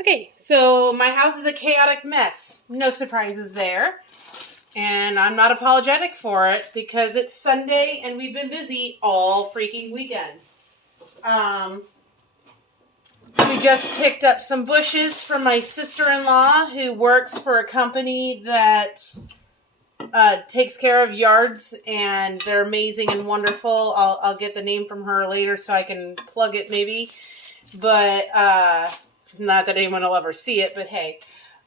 Okay, so my house is a chaotic mess. No surprises there. And I'm not apologetic for it because it's Sunday and we've been busy all freaking weekend. We just picked up some bushes from my sister-in-law who works for a company that takes care of yards, and they're amazing and wonderful. I'll get the name from her later so I can plug it maybe. But not that anyone will ever see it, but hey.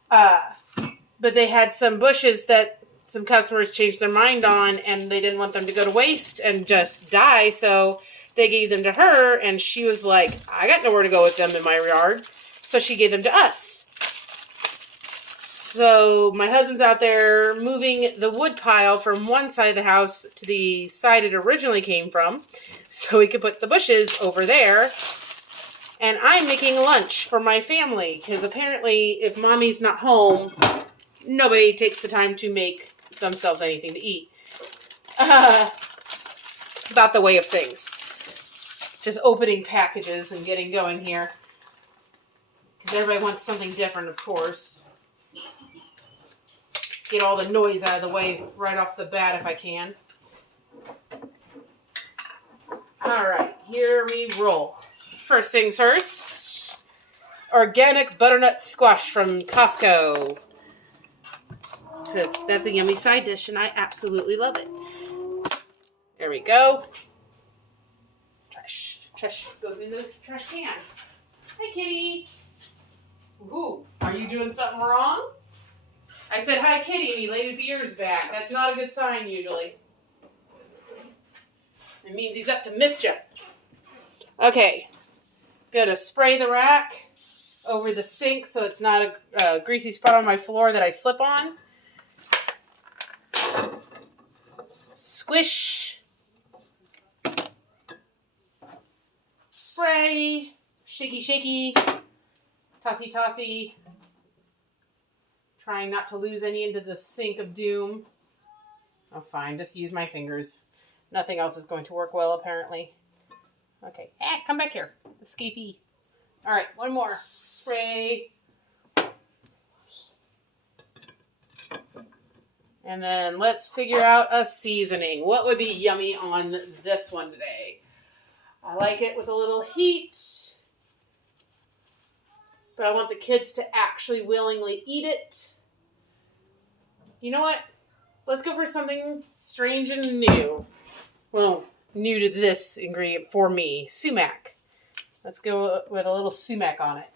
But they had some bushes that some customers changed their mind on, and they didn't want them to go to waste and just die, so they gave them to her, and she was like, I got nowhere to go with them in my yard, so she gave them to us. So my husband's out there moving the wood pile from one side of the house to the side it originally came from, so we could put the bushes over there. And I'm making lunch for my family, because apparently if mommy's not home, nobody takes the time to make themselves anything to eat. About the way of things. Just opening packages and getting going here. Because everybody wants something different, of course. Get all the noise out of the way right off the bat if I can. Alright, here we roll. First things first. Organic butternut squash from Costco. Because that's a yummy side dish and I absolutely love it. There we go. Trash goes into the trash can. Hi, kitty. Ooh, are you doing something wrong? I said hi, kitty, and he laid his ears back. That's not a good sign usually. It means he's up to mischief. Okay. Gonna spray the rack over the sink so it's not a greasy spot on my floor that I slip on. Squish. Spray. Shaky, shaky. Tossy, tossy. Trying not to lose any into the sink of doom. Oh, fine. Just use my fingers. Nothing else is going to work well, apparently. Okay. Come back here. Escapee. All right, one more. Spray. And then let's figure out a seasoning. What would be yummy on this one today? I like it with a little heat. But I want the kids to actually willingly eat it. You know what? Let's go for something strange and new. Well, new to this ingredient for me. Sumac. Let's go with a little sumac on it.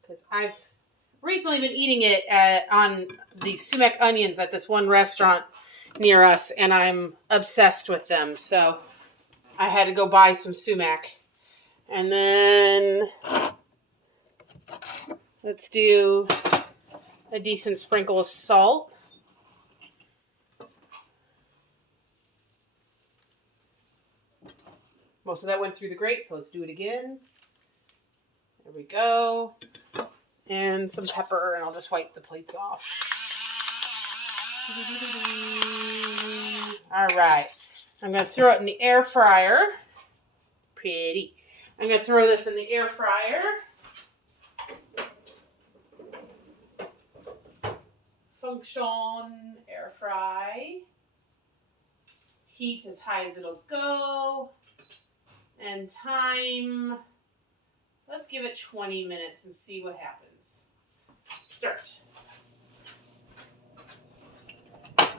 Because I've recently been eating it on the sumac onions at this one restaurant near us, and I'm obsessed with them. So I had to go buy some sumac. And then let's do a decent sprinkle of salt. Most of that went through the grate, so let's do it again. There we go. And some pepper, and I'll just wipe the plates off. All right. I'm going to throw it in the air fryer. Pretty. I'm going to throw this in the air fryer. Function, air fry. Heat as high as it'll go. And time, let's give it 20 minutes and see what happens. Start.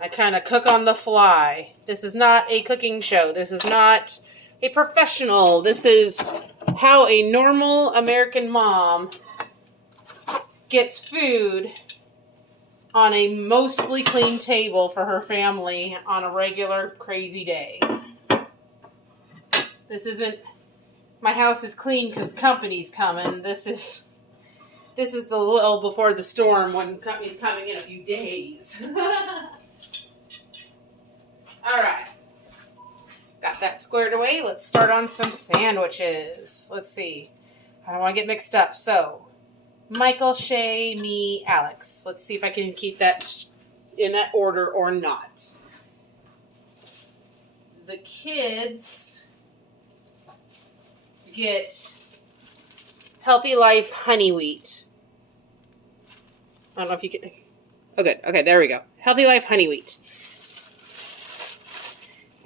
I kind of cook on the fly. This is not a cooking show. This is not a professional. This is how a normal American mom gets food on a mostly clean table for her family on a regular crazy day. This isn't, my house is clean because company's coming. This is the lull before the storm when company's coming in a few days. All right. Got that squared away. Let's start on some sandwiches. Let's see. I don't want to get mixed up. So, Michael, Shay, me, Alex. Let's see if I can keep that in that order or not. The kids get Healthy Life honey wheat. I don't know if you can... Oh, good. Okay, there we go. Healthy Life honey wheat.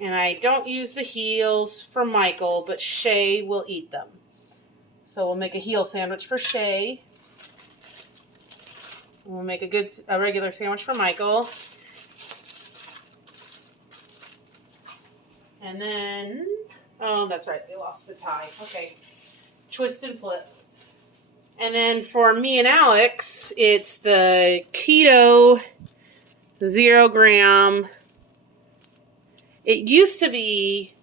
And I don't use the heels for Michael, but Shay will eat them. So we'll make a heel sandwich for Shay. We'll make a regular sandwich for Michael. And then, oh, that's right, they lost the tie. Okay, twist and flip. And then for me and Alex, it's the keto 0 gram. It used to be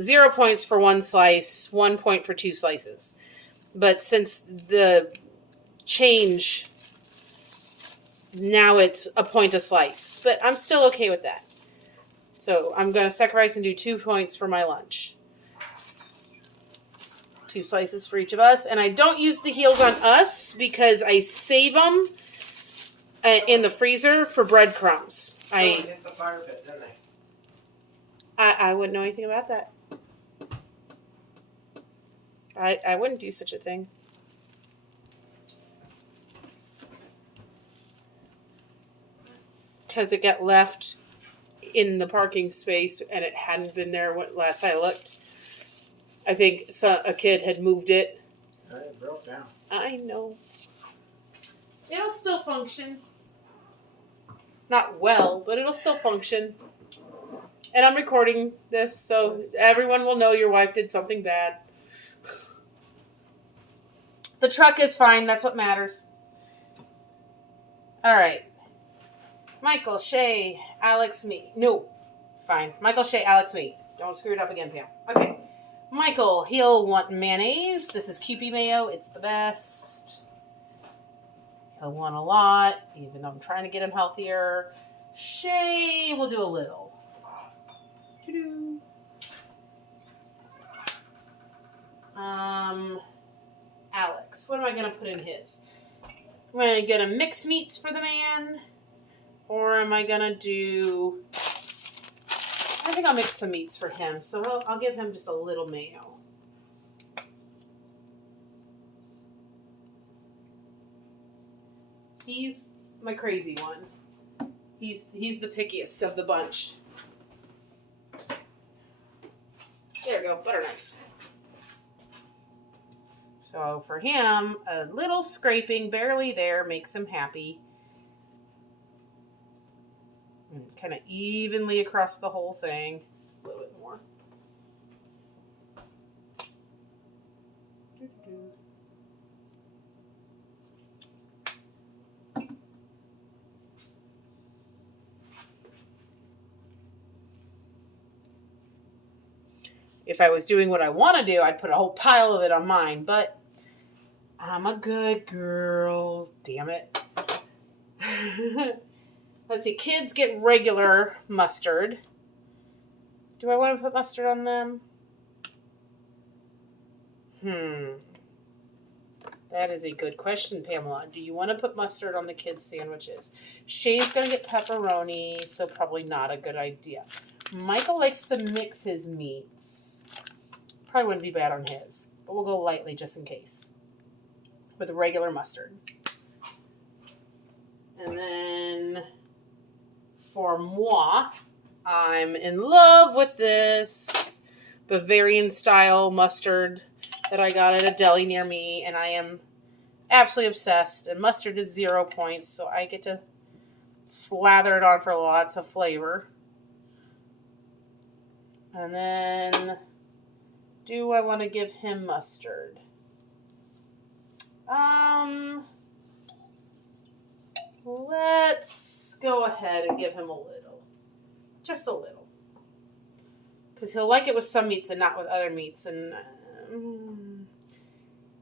0 points for 1 slice, 1 point for 2 slices. But since the change, now it's a point a slice. But I'm still okay with that. So I'm going to sacrifice and do 2 points for my lunch. 2 slices for each of us. And I don't use the heels on us because I save them in the freezer for breadcrumbs. Hit the fire pit, didn't I wouldn't know anything about that. I wouldn't do such a thing. Because it got left in the parking space and it hadn't been there when last I looked. I think a kid had moved it. It broke down. I know. It'll still function. Not well, but it'll still function. And I'm recording this, so everyone will know your wife did something bad. The truck is fine. That's what matters. All right. Michael, Shay, Alex, me. No. Fine. Michael, Shay, Alex, me. Don't screw it up again, Pam. Okay. Michael, he'll want mayonnaise. This is Kewpie mayo. It's the best. He'll want a lot, even though I'm trying to get him healthier. Shay will do a little. Doo-doo. Alex, what am I going to put in his? Am I going to mix meats for the man? Or am I going to do... I think I'll mix some meats for him. So I'll give him just a little mayo. He's my crazy one. He's the pickiest of the bunch. There we go, butter knife. So for him, a little scraping, barely there, makes him happy. And kind of evenly across the whole thing. A little bit more. If I was doing what I want to do, I'd put a whole pile of it on mine, but I'm a good girl. Damn it. Let's see. Kids get regular mustard. Do I want to put mustard on them? That is a good question, Pamela. Do you want to put mustard on the kids' sandwiches? Shay's going to get pepperoni, so probably not a good idea. Michael likes to mix his meats. Probably wouldn't be bad on his, but we'll go lightly just in case. With regular mustard. And then for moi, I'm in love with this Bavarian style mustard that I got at a deli near me, and I am absolutely obsessed. And mustard is 0 points, so I get to slather it on for lots of flavor. And then, do I want to give him mustard? Let's go ahead and give him a little. Just a little. Because he'll like it with some meats and not with other meats. And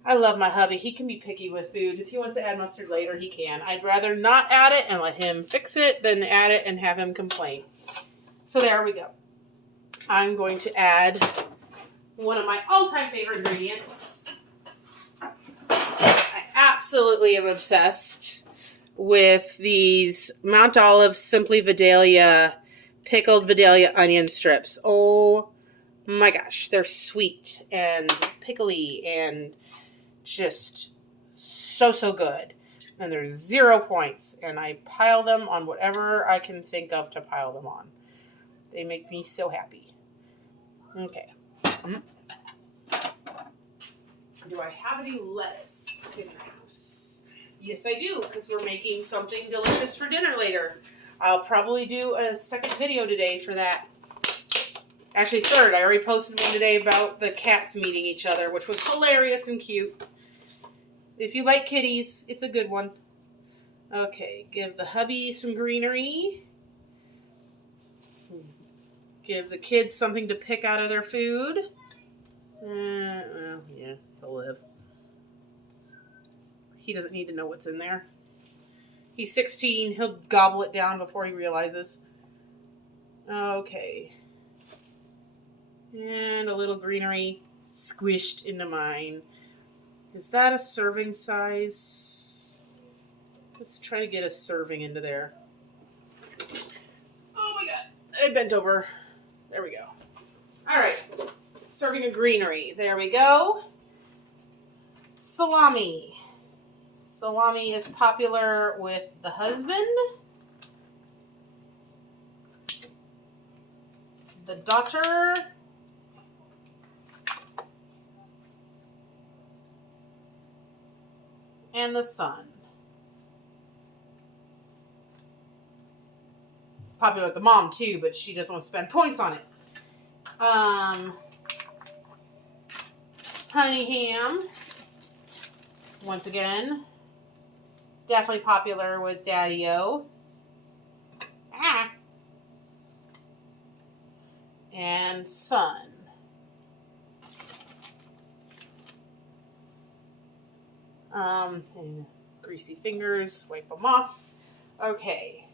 I love my hubby. He can be picky with food. If he wants to add mustard later, he can. I'd rather not add it and let him fix it than add it and have him complain. So there we go. I'm going to add one of my all-time favorite ingredients. I absolutely am obsessed with these Mount Olive Simply Vidalia pickled Vidalia onion strips. Oh My gosh, they're sweet and pickly and just so good. And there's 0 points. And I pile them on whatever I can think of to pile them on. They make me so happy. Okay. Do I have any lettuce in the house? Yes, I do, because we're making something delicious for dinner later. I'll probably do a second video today for that. Actually, third. I already posted one today about the cats meeting each other, which was hilarious and cute. If you like kitties, it's a good one. Okay, give the hubby some greenery. Give the kids something to pick out of their food. Well, yeah, they'll live. He doesn't need to know what's in there. He's 16. He'll gobble it down before he realizes. Okay. And a little greenery squished into mine. Is that a serving size? Let's try to get a serving into there. Oh my god. I bent over. There we go. Alright. Serving of greenery. There we go. Salami. Salami is popular with the husband, the daughter, and the son. Popular with the mom too, but she doesn't want to spend points on it. Honey ham. Once again, definitely popular with Daddy-O. And son. And greasy fingers, wipe them off. Okay.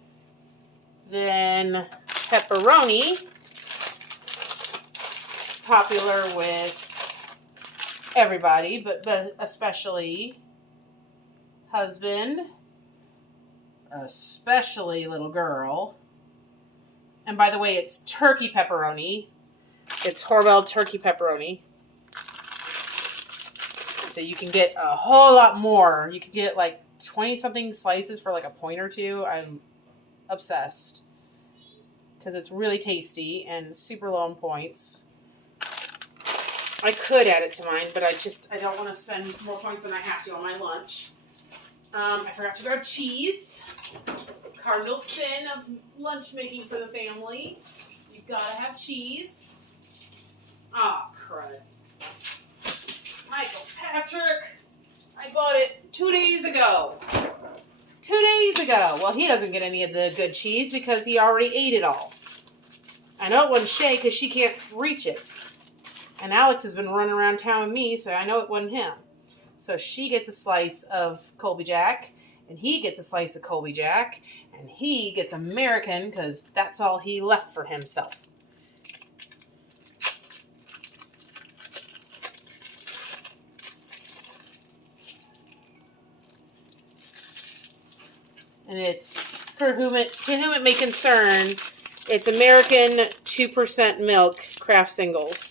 Then pepperoni, popular with everybody, but especially husband, especially little girl. And by the way, it's turkey pepperoni. It's Hormel turkey pepperoni. So you can get a whole lot more. You can get like 20-something slices for like a point or two. I'm obsessed. Because it's really tasty and super low in points. I could add it to mine, but I don't want to spend more points than I have to on my lunch. I forgot to grab cheese. Cardinal sin of lunch making for the family. You've got to have cheese. Ah, crud. Michael Patrick. I bought it 2 days ago. 2 days ago. Well, he doesn't get any of the good cheese because he already ate it all. I know it wasn't Shay because she can't reach it. And Alex has been running around town with me, so I know it wasn't him. So she gets a slice of Colby Jack, and he gets a slice of Colby Jack, and he gets American because that's all he left for himself. And it's, to whom it may concern, it's American 2% milk Kraft Singles.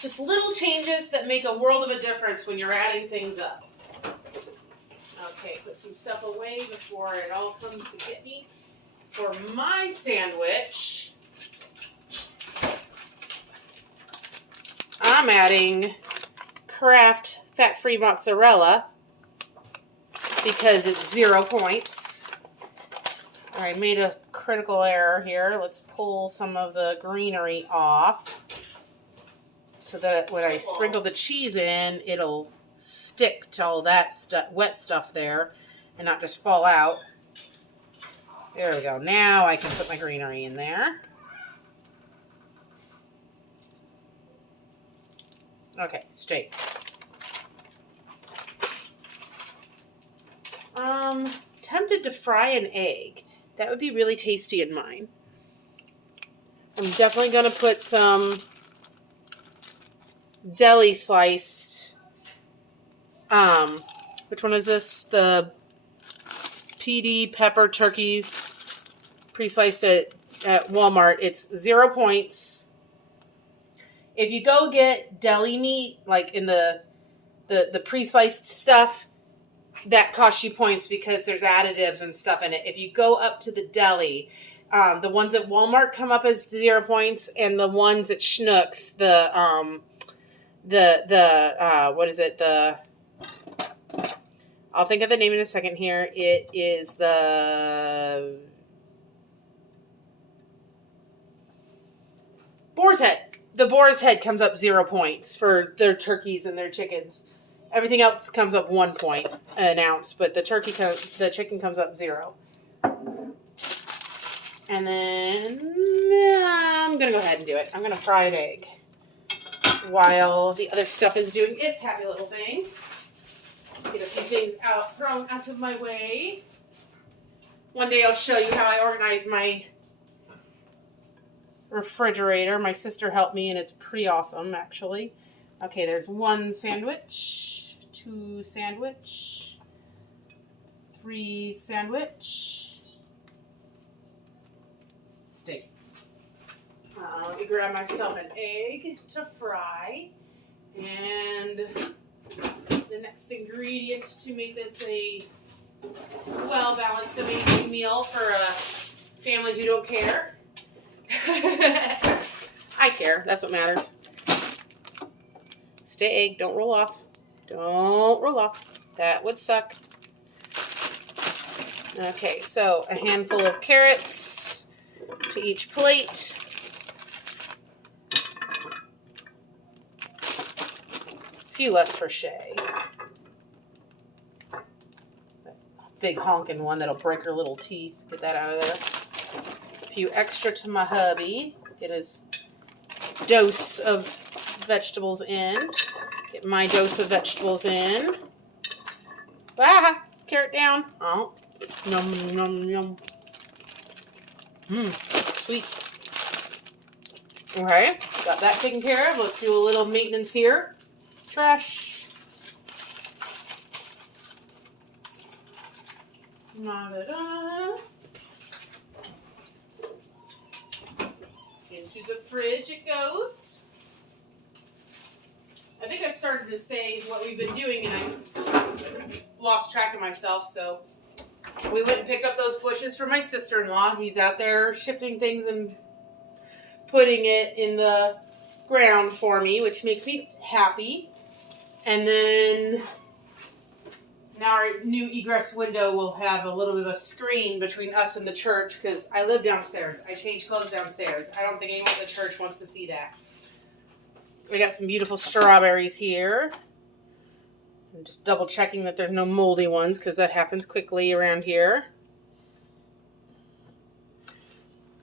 Just little changes that make a world of a difference when you're adding things up. Okay, put some stuff away before it all comes to get me. For my sandwich, I'm adding Kraft fat-free mozzarella because it's 0 points. I made a critical error here. Let's pull some of the greenery off so that when I sprinkle the cheese in, it'll stick to all that wet stuff there and not just fall out. There we go. Now I can put my greenery in there. Okay, straight. Tempted to fry an egg. That would be really tasty in mine. I'm definitely going to put some deli sliced, which one is this? The PD pepper turkey pre-sliced at Walmart. It's 0 points. If you go get deli meat, like in the pre-sliced stuff, that costs you points because there's additives and stuff in it. If you go up to the deli, the ones at Walmart come up as 0 points, and the ones at Schnucks, what is it? I'll think of the name in a second here. It is the Boar's Head. The Boar's Head comes up 0 points for their turkeys and their chickens. Everything else comes up 1 point an ounce, but the chicken comes up 0. And then I'm gonna go ahead and do it. I'm gonna fry an egg while the other stuff is doing its happy little thing. Get a few things thrown out of my way. One day I'll show you how I organize my refrigerator. My sister helped me, and it's pretty awesome, actually. Okay, there's 1 sandwich, 2 sandwich, 3 sandwich, steak. Let me grab myself an egg to fry, and the next ingredient to make this a well-balanced, amazing meal for a family who don't care. I care. That's what matters. Stay egg. Don't roll off. Don't roll off. That would suck. Okay, so a handful of carrots to each plate. A few less for Shay. That big honking one that'll break her little teeth. Get that out of there. A few extra to my hubby. Get his dose of vegetables in. Get my dose of vegetables in. Ah, carrot down. Oh, yum, yum, yum. Sweet. Okay, got that taken care of. Let's do a little maintenance here. Trash. Da-da-da. Into the fridge it goes. I think I started to say what we've been doing and I lost track of myself, so we went and picked up those bushes for my sister-in-law. He's out there shifting things and putting it in the ground for me, which makes me happy. And then now our new egress window will have a little bit of a screen between us and the church because I live downstairs. I change clothes downstairs. I don't think anyone at the church wants to see that. We got some beautiful strawberries here. I'm just double checking that there's no moldy ones because that happens quickly around here.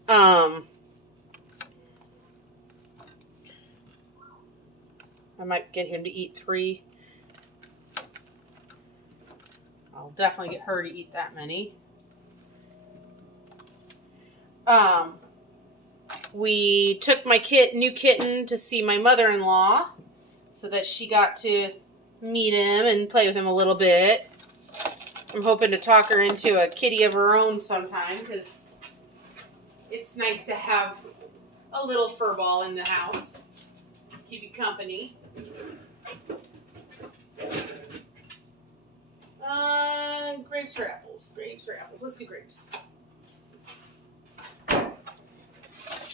I might get him to eat 3. I'll definitely get her to eat that many. We took my new kitten to see my mother-in-law so that she got to meet him and play with him a little bit. I'm hoping to talk her into a kitty of her own sometime because it's nice to have a little fur ball in the house. Keep you company. Grapes or apples? Grapes or apples? Let's do grapes.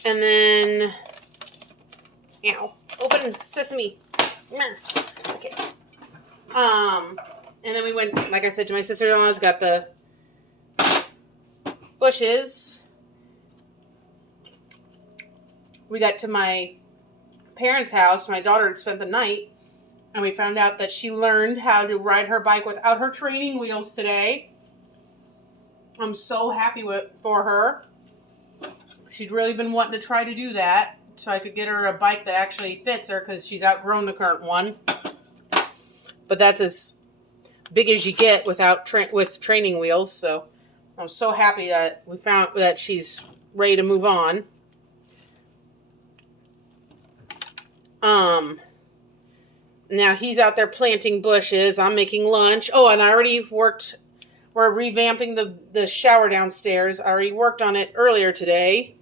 And then, open sesame. Okay. And then we went, like I said, to my sister-in-law's, got the bushes. We got to my parents' house. My daughter had spent the night, and we found out that she learned how to ride her bike without her training wheels today. I'm so happy for her. She'd really been wanting to try to do that so I could get her a bike that actually fits her because she's outgrown the current one. But that's as big as you get with training wheels. So I'm so happy that we found that she's ready to move on. Now he's out there planting bushes. I'm making lunch. Oh, and I already worked We're revamping the shower downstairs. I already worked on it earlier today.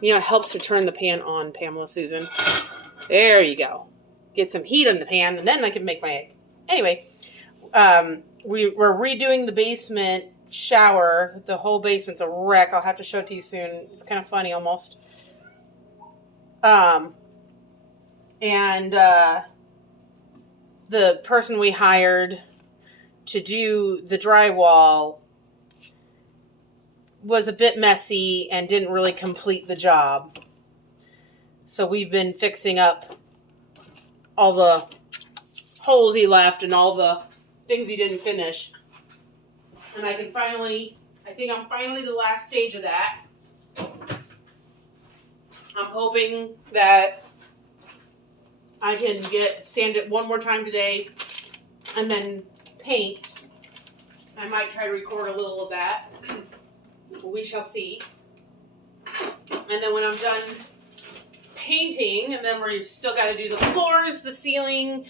You know, it helps to turn the pan on, Pamela Susan. There you go. Get some heat in the pan, and then I can make my egg. Anyway, we're redoing the basement shower. The whole basement's a wreck. I'll have to show it to you soon. It's kind of funny almost. And the person we hired to do the drywall was a bit messy and didn't really complete the job. So we've been fixing up all the holes he left and all the things he didn't finish. And I think I'm finally the last stage of that. I'm hoping that I can sand it one more time today and then paint. I might try to record a little of that. We shall see. And then when I'm done painting, and then we've still got to do the floors, the ceiling,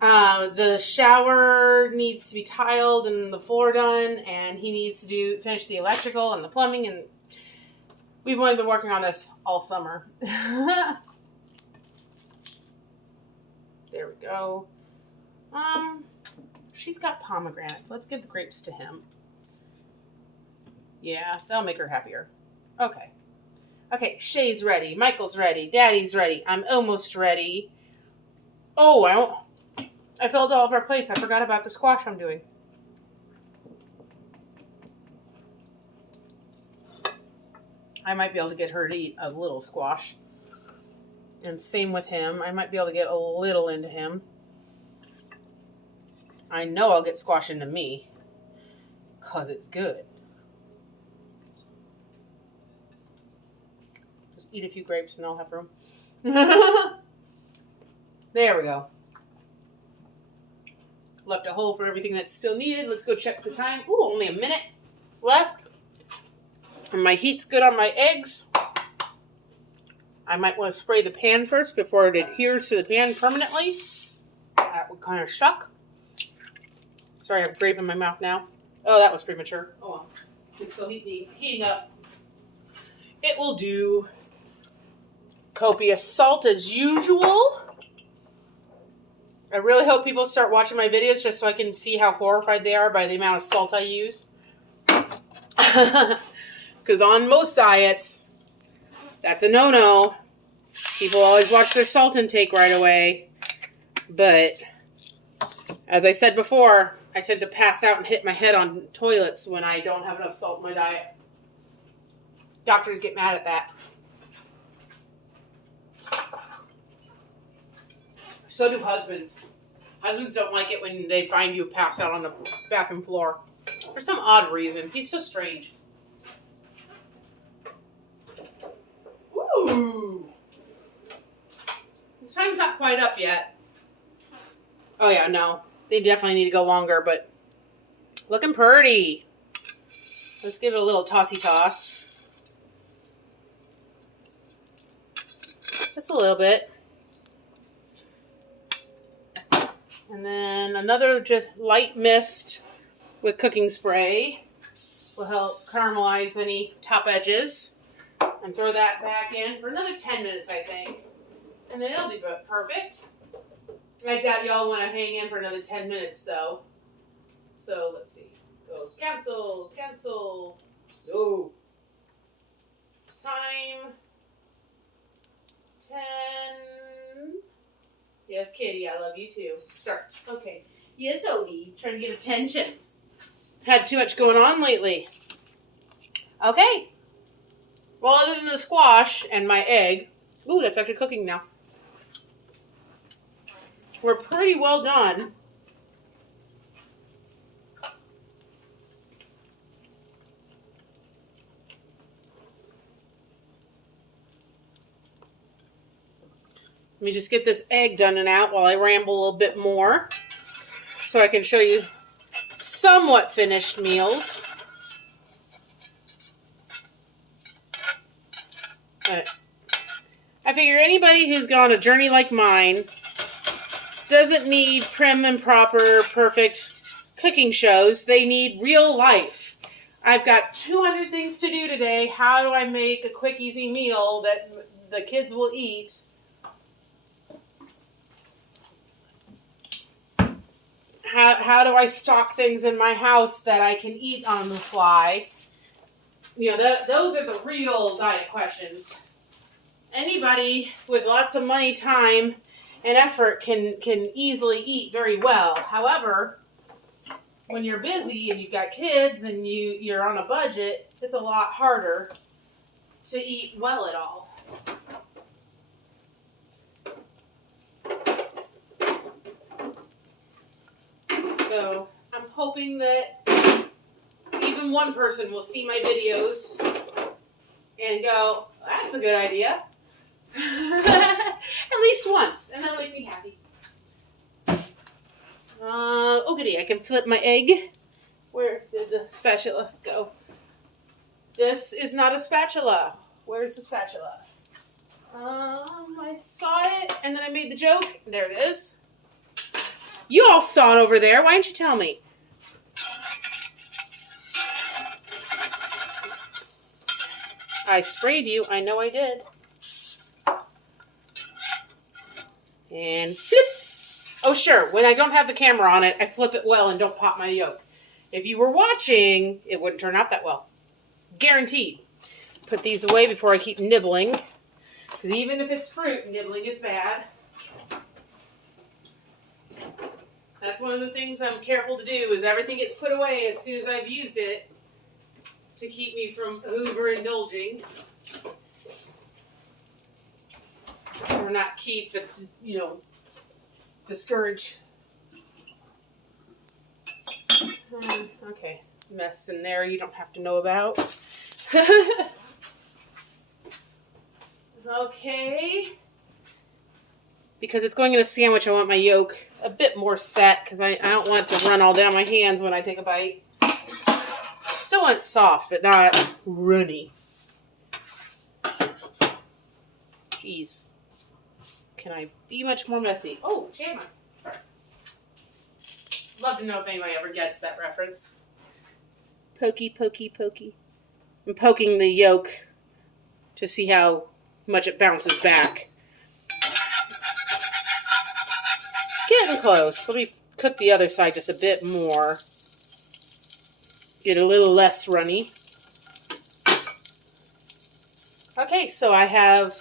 the shower needs to be tiled and the floor done, and he needs to finish the electrical and the plumbing, and we've only been working on this all summer. There we go. She's got pomegranates. Let's give the grapes to him. Yeah, that'll make her happier. Okay. Okay, Shay's ready. Michael's ready. Daddy's ready. I'm almost ready. Oh, I filled all of our plates. I forgot about the squash I'm doing. I might be able to get her to eat a little squash. And same with him. I might be able to get a little into him. I know I'll get squash into me. Because it's good. Just eat a few grapes and I'll have room. There we go. Left a hole for everything that's still needed. Let's go check the time. Ooh, only a minute left. And my heat's good on my eggs. I might want to spray the pan first before it adheres to the pan permanently. That would kind of suck. Sorry, I have grape in my mouth now. Oh, that was premature. Oh well. It's still heating up. It will do. Copious salt as usual. I really hope people start watching my videos just so I can see how horrified they are by the amount of salt I use. Because on most diets, that's a no-no. People always watch their salt intake right away. But, as I said before, I tend to pass out and hit my head on toilets when I don't have enough salt in my diet. Doctors get mad at that. So do husbands. Husbands don't like it when they find you passed out on the bathroom floor. For some odd reason. He's so strange. Ooh! The time's not quite up yet. Oh yeah, no. They definitely need to go longer, but looking pretty. Let's give it a little tossy toss. Just a little bit. And then another just light mist with cooking spray will help caramelize any top edges. And throw that back in for another 10 minutes, I think. And then it'll be perfect. I doubt y'all want to hang in for another 10 minutes, though. So, let's see. Go cancel, cancel. No. Time. 10. Yes, Kitty, I love you too. Start. Okay. Yes, Odie. Trying to get attention. Had too much going on lately. Okay. Well, other than the squash and my egg. Ooh, that's actually cooking now. We're pretty well done. Let me just get this egg done and out while I ramble a little bit more so I can show you somewhat finished meals. But I figure anybody who's gone a journey like mine doesn't need prim and proper, perfect cooking shows. They need real life. I've got 200 things to do today. How do I make a quick, easy meal that the kids will eat? How do I stock things in my house that I can eat on the fly? You know, those are the real diet questions. Anybody with lots of money, time, and effort can easily eat very well. However, when you're busy and you've got kids and you're on a budget, it's a lot harder to eat well at all. So I'm hoping that even one person will see my videos and go, that's a good idea. At least once, and that'll make me happy. Oh goody, I can flip my egg. Where did the spatula go? This is not a spatula. Where's the spatula? I saw it, and then I made the joke. There it is. You all saw it over there. Why didn't you tell me? I sprayed you. I know I did. And flip. Oh, sure. When I don't have the camera on it, I flip it well and don't pop my yolk. If you were watching, it wouldn't turn out that well. Guaranteed. Put these away before I keep nibbling. Because even if it's fruit, nibbling is bad. That's one of the things I'm careful to do, is everything gets put away as soon as I've used it to keep me from overindulging. Or not keep, but, discourage. Okay, mess in there you don't have to know about. Okay. Because it's going in a sandwich, I want my yolk a bit more set, because I don't want it to run all down my hands when I take a bite. Still want it soft, but not runny. Jeez. Can I be much more messy? Oh, Chandler. Sorry. Love to know if anybody ever gets that reference. Pokey, pokey, pokey. I'm poking the yolk to see how much it bounces back. Getting close. Let me cook the other side just a bit more. Get a little less runny. Okay, so I have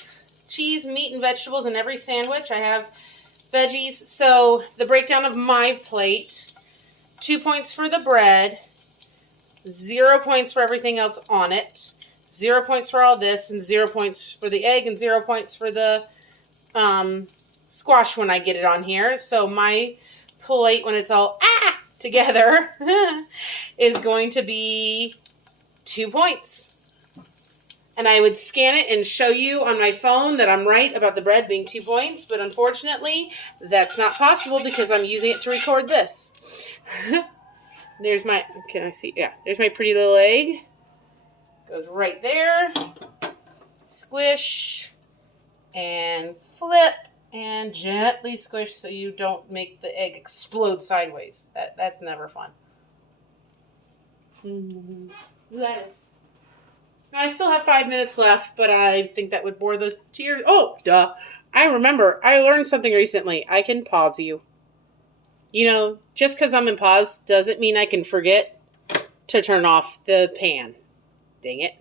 cheese, meat, and vegetables in every sandwich. I have veggies. So the breakdown of my plate: 2 points for the bread, 0 points for everything else on it, 0 points for all this, and 0 points for the egg, and 0 points for the squash when I get it on here. So my plate, when it's all together, is going to be 2 points. And I would scan it and show you on my phone that I'm right about the bread being 2 points, but unfortunately, that's not possible because I'm using it to record this. There's my, can I see? Yeah, there's my pretty little egg. Goes right there. Squish. And flip. And gently squish so you don't make the egg explode sideways. That's never fun. Lettuce. I still have 5 minutes left, but I think that would bore the tears. Oh, duh. I remember. I learned something recently. I can pause you. Just because I'm in pause doesn't mean I can forget to turn off the pan. Dang it.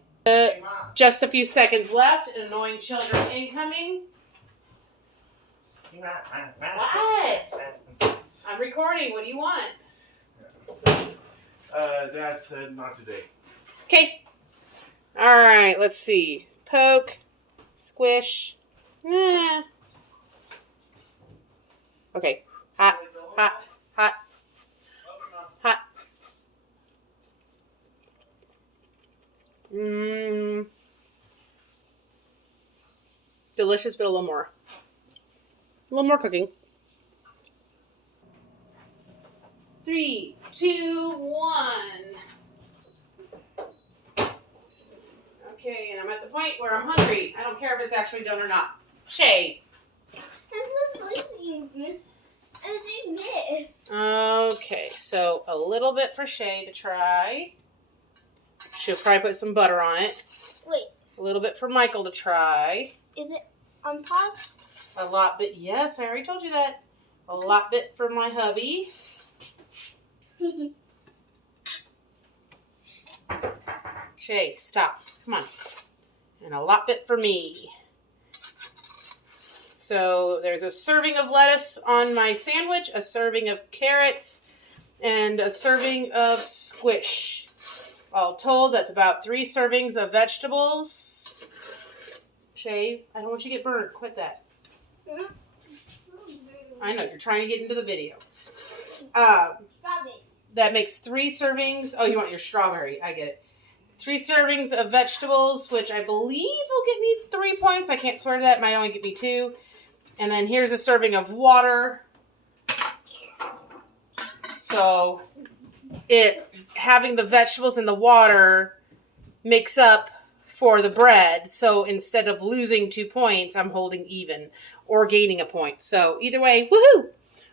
Just a few seconds left. Annoying children incoming. What? I'm recording. What do you want? Dad said not today. Okay. All right. Let's see. Poke. Squish. Okay. Hot. Hot. Hot. Hot. Delicious, but a little more. A little more cooking. 3, 2, 1. Okay, and I'm at the point where I'm hungry. I don't care if it's actually done or not. Shay. I'm not sleeping. I'm doing this. Okay, so a little bit for Shay to try. She'll probably put some butter on it. Wait, A little bit for Michael to try. is it on pause? A lot bit, yes, I already told you that. A lot bit for my hubby. Shay, stop. Come on. And a lot bit for me. So there's a serving of lettuce on my sandwich, a serving of carrots, and a serving of squish. All told, that's about 3 servings of vegetables. Shay, I don't want you to get burned. Quit that. I know, you're trying to get into the video. Strawberry. That makes 3 servings. Oh, you want your strawberry. I get it. 3 servings of vegetables, which I believe will get me 3 points. I can't swear to that. It might only get me 2. And then here's a serving of water. So having the vegetables and the water mix up for the bread. So instead of losing 2 points, I'm holding even or gaining a point. So either way, woohoo!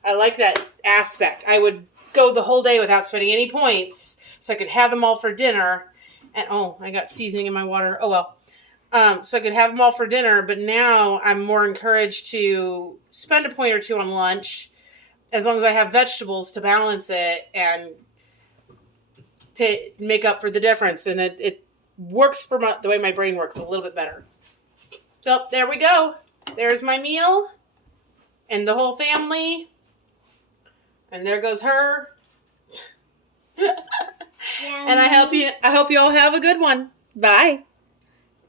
I like that aspect. I would go the whole day without spending any points so I could have them all for dinner. And oh, I got seasoning in my water. Oh well. So I could have them all for dinner, but now I'm more encouraged to spend a point or 2 on lunch as long as I have vegetables to balance it and to make up for the difference. And it works for the way my brain works a little bit better. So there we go. There's my meal and the whole family. And there goes her. And I hope you all have a good one. Bye.